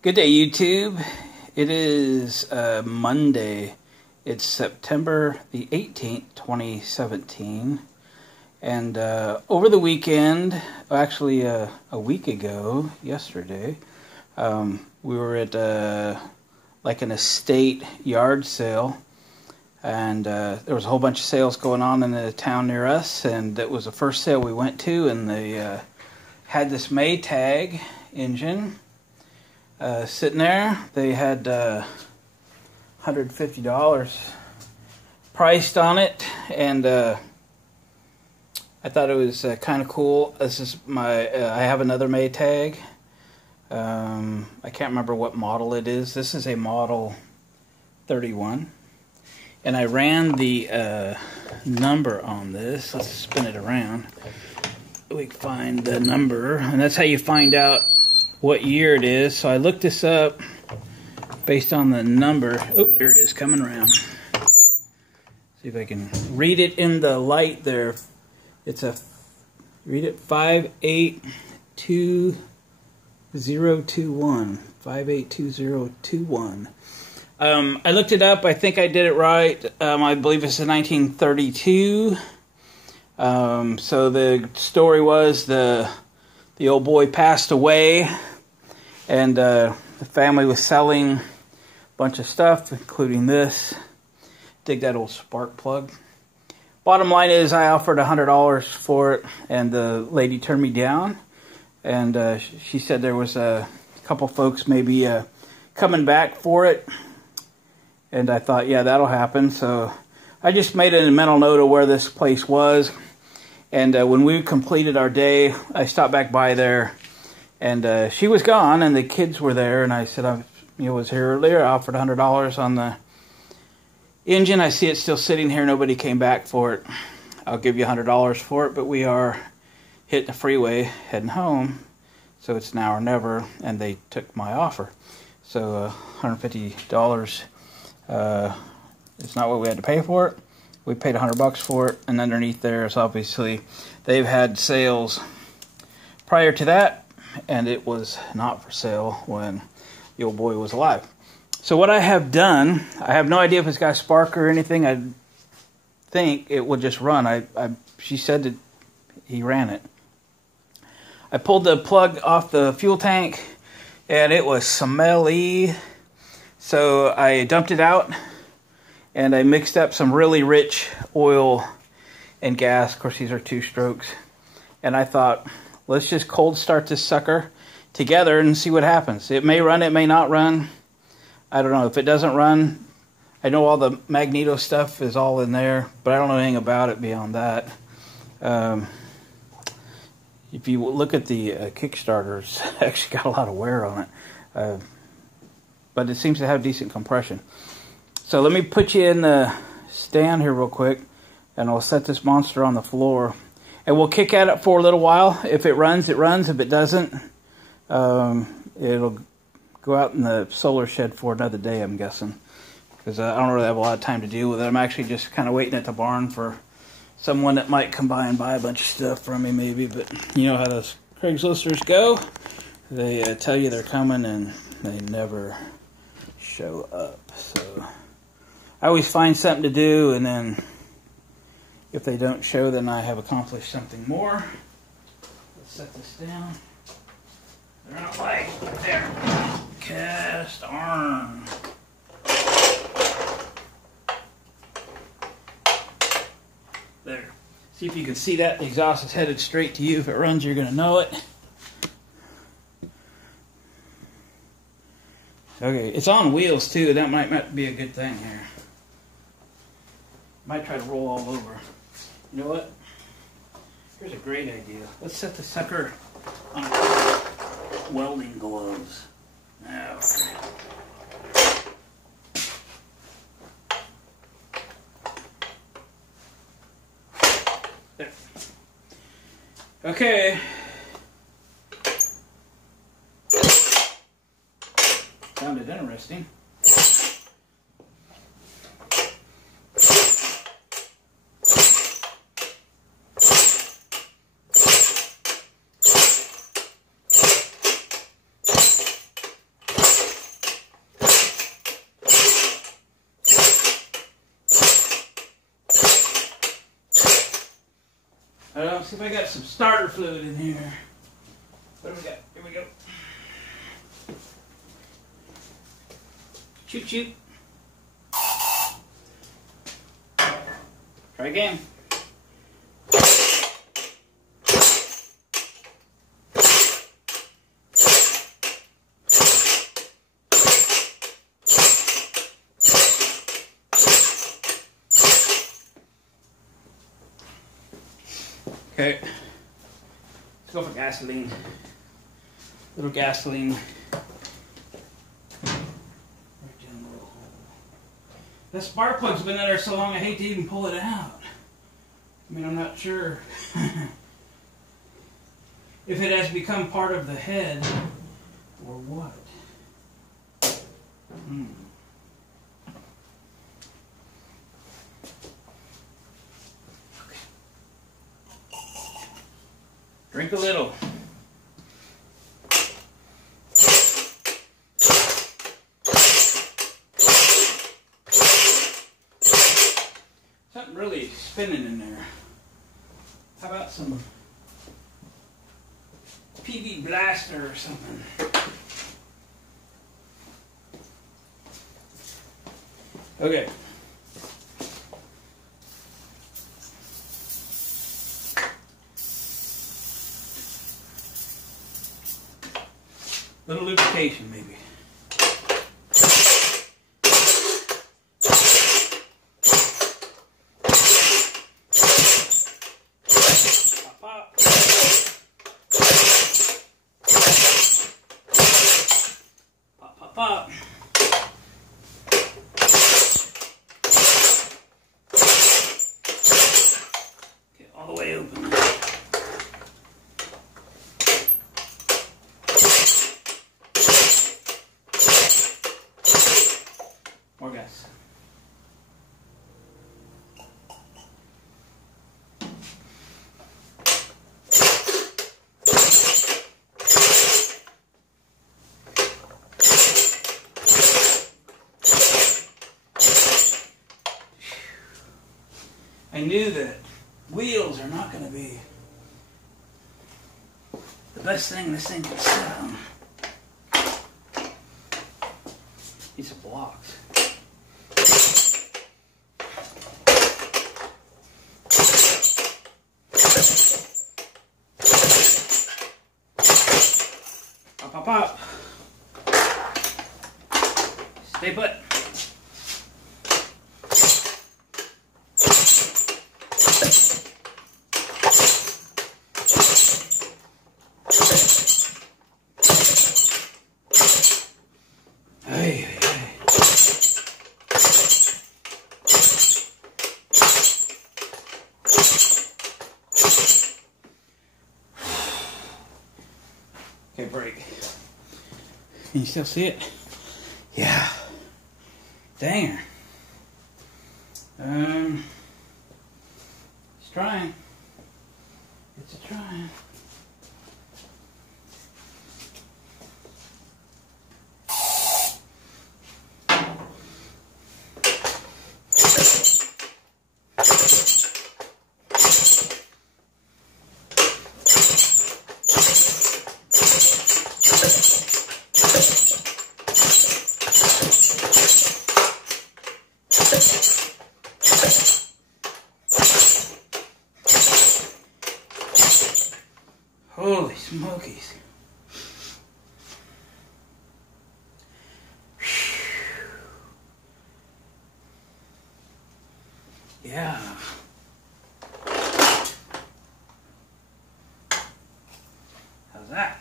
Good day, YouTube. It is Monday. It's September the 18th, 2017. And over the weekend, actually a week ago, yesterday, we were at like an estate yard sale. And there was a whole bunch of sales going on in the town near us. And it was the first sale we went to. And they had this Maytag engine sitting there. They had $150 priced on it, and I thought it was kind of cool. This is my I have another Maytag. I can't remember what model it is. This is a model 31, and I ran the number on this. Let's spin it around. We can find the number, and that's how you find out what year it is. So I looked this up based on the number. Oh, here it is, coming around. See if I can read it in the light there. It's a, read it, 582021. 582021. I looked it up. I think I did it right. I believe it's a 1932. So the story was the old boy passed away, and the family was selling a bunch of stuff, including this. Dig that old spark plug. Bottom line is, I offered $100 for it, and the lady turned me down. And she said there was a couple folks maybe coming back for it. And I thought, yeah, that'll happen. So I just made a mental note of where this place was. And when we completed our day, I stopped back by there, and she was gone, and the kids were there. And I said, I was here earlier. I offered $100 on the engine. I see it still sitting here. Nobody came back for it. I'll give you $100 for it, but we are hitting the freeway heading home, so it's now or never. And they took my offer. So $150 is not what we had to pay for it. We paid $100 for it, and underneath there is obviously they've had sales prior to that, and it was not for sale when the old boy was alive. So what I have done, I have no idea if it's got a spark or anything. I think it will just run. She said that he ran it. I pulled the plug off the fuel tank, and it was smelly. So I dumped it out, and I mixed up some really rich oil and gas. Of course, these are 2 strokes. And I thought, let's just cold start this sucker together and see what happens. It may run, it may not run. I don't know. If it doesn't run, I know all the magneto stuff is all in there, but I don't know anything about it beyond that. If you look at the Kickstarter, it's actually got a lot of wear on it. But it seems to have decent compression. So let me put you in the stand here real quick, and I'll set this monster on the floor. And we'll kick at it for a little while. If it runs, it runs. If it doesn't, it'll go out in the solar shed for another day, I'm guessing. Because I don't really have a lot of time to deal with it. I'm actually just kind of waiting at the barn for someone that might come by and buy a bunch of stuff from me maybe. But you know how those Craigslisters go. They tell you they're coming, and they never show up. So I always find something to do, and then if they don't show, then I have accomplished something more. Let's set this down. They're not like they're cast iron. There. See if you can see that. The exhaust is headed straight to you. If it runs, you're going to know it. Okay, it's on wheels too. That might be a good thing here. Might try to roll all over. You know what? Here's a great idea. Let's set the sucker on welding gloves. Now, there. Okay. Sounded interesting. if I got some starter fluid in here. What do we got? Here we go. Shoot, shoot. Try again. Okay, let's go for gasoline. A little gasoline. Right down the little hole. That spark plug's been in there so long I hate to even pull it out. I mean, I'm not sure if it has become part of the head or what. Drink a little. Something really spinning in there. How about some PV blaster or something? Okay. Little lubrication, maybe. Pop, pop. Pop, pop, pop. Get all the way open. More gas. I knew that wheels are not going to be the best thing this thing can sit on. These are blocks. Pop, pop, pop. Stay put. Hey, hey, hey. Okay, brake. Can you still see it? Yeah. Dang. It's trying. It's a trying. Holy smokies. Yeah. How's that?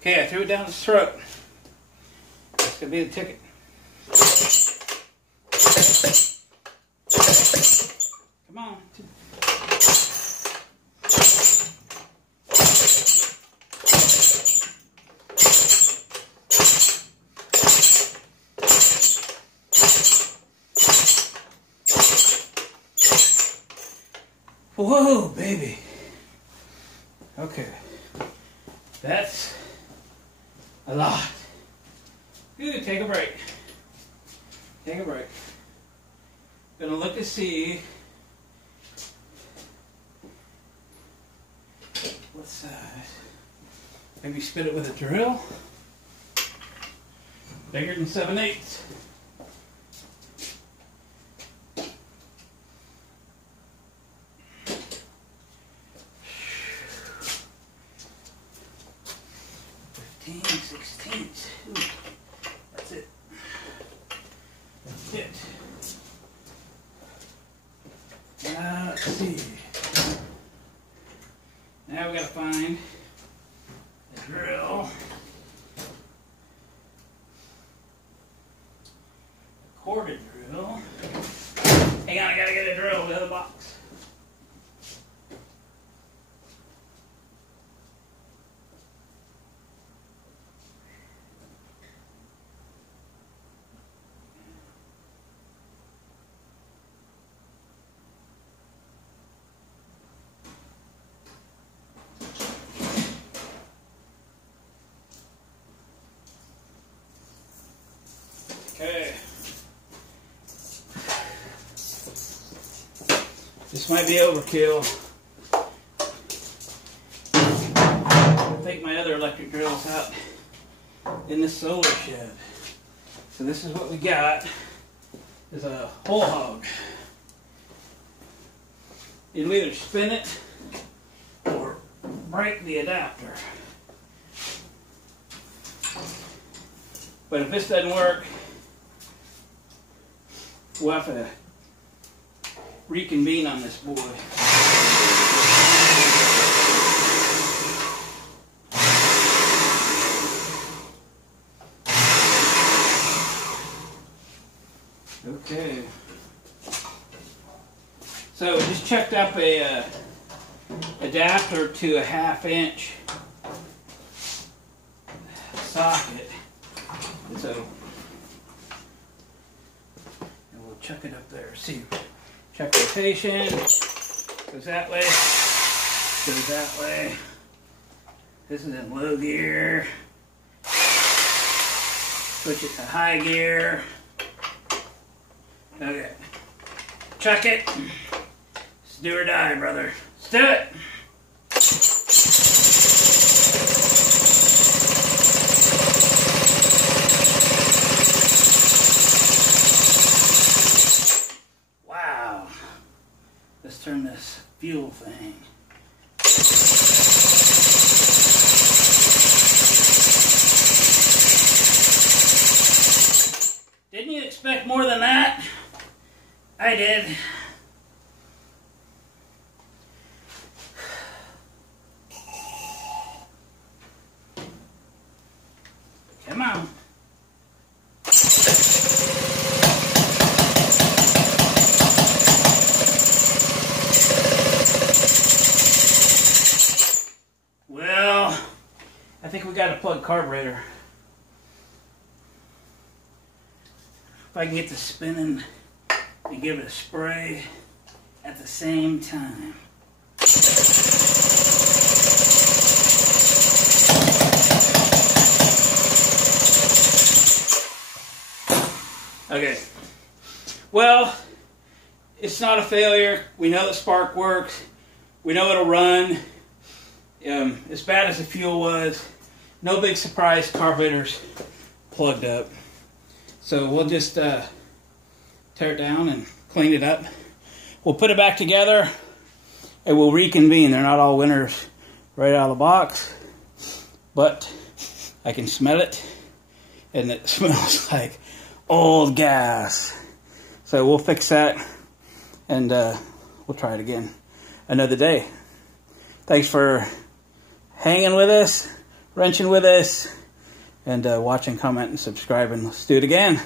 Okay, I threw it down his throat. That's gonna be the ticket. Come on. Whoa, baby. Okay. That's a lot. Good, take a break. Take a break. Gonna look to see what size. Maybe spit it with a drill. Bigger than 7/8. That's it. That's it. Now let's see. Now we gotta find a drill. A corded drill. Hang on, I gotta get a drill out of the box. Okay. This might be overkill. I think my other electric drill's out in the solar shed. So this is what we got. Is a hole hog. You'll either spin it or break the adapter. But if this doesn't work, we'll have to reconvene on this boy. Okay. So just checked up a adapter to a 1/2 inch socket. So we'll chuck it up there. See, check rotation. Goes that way. Goes that way. This is in low gear. Switch it to high gear. Okay. Chuck it. It's do or die, brother. Let's do it. Wow. Let's turn this fuel thing. Didn't you expect more than that? I did. Come on. Well, I think we got to plug carburetor. If I can get this spinning and give it a spray at the same time. Okay. Well, it's not a failure. We know the spark works. We know it'll run. As bad as the fuel was, no big surprise, carburetor's plugged up. So we'll just tear it down and clean it up. We'll put it back together and we'll reconvene. They're not all winners right out of the box, but I can smell it and it smells like old gas. So we'll fix that and we'll try it again another day. Thanks for hanging with us, wrenching with us, and watching, comment, and subscribing. Let's do it again.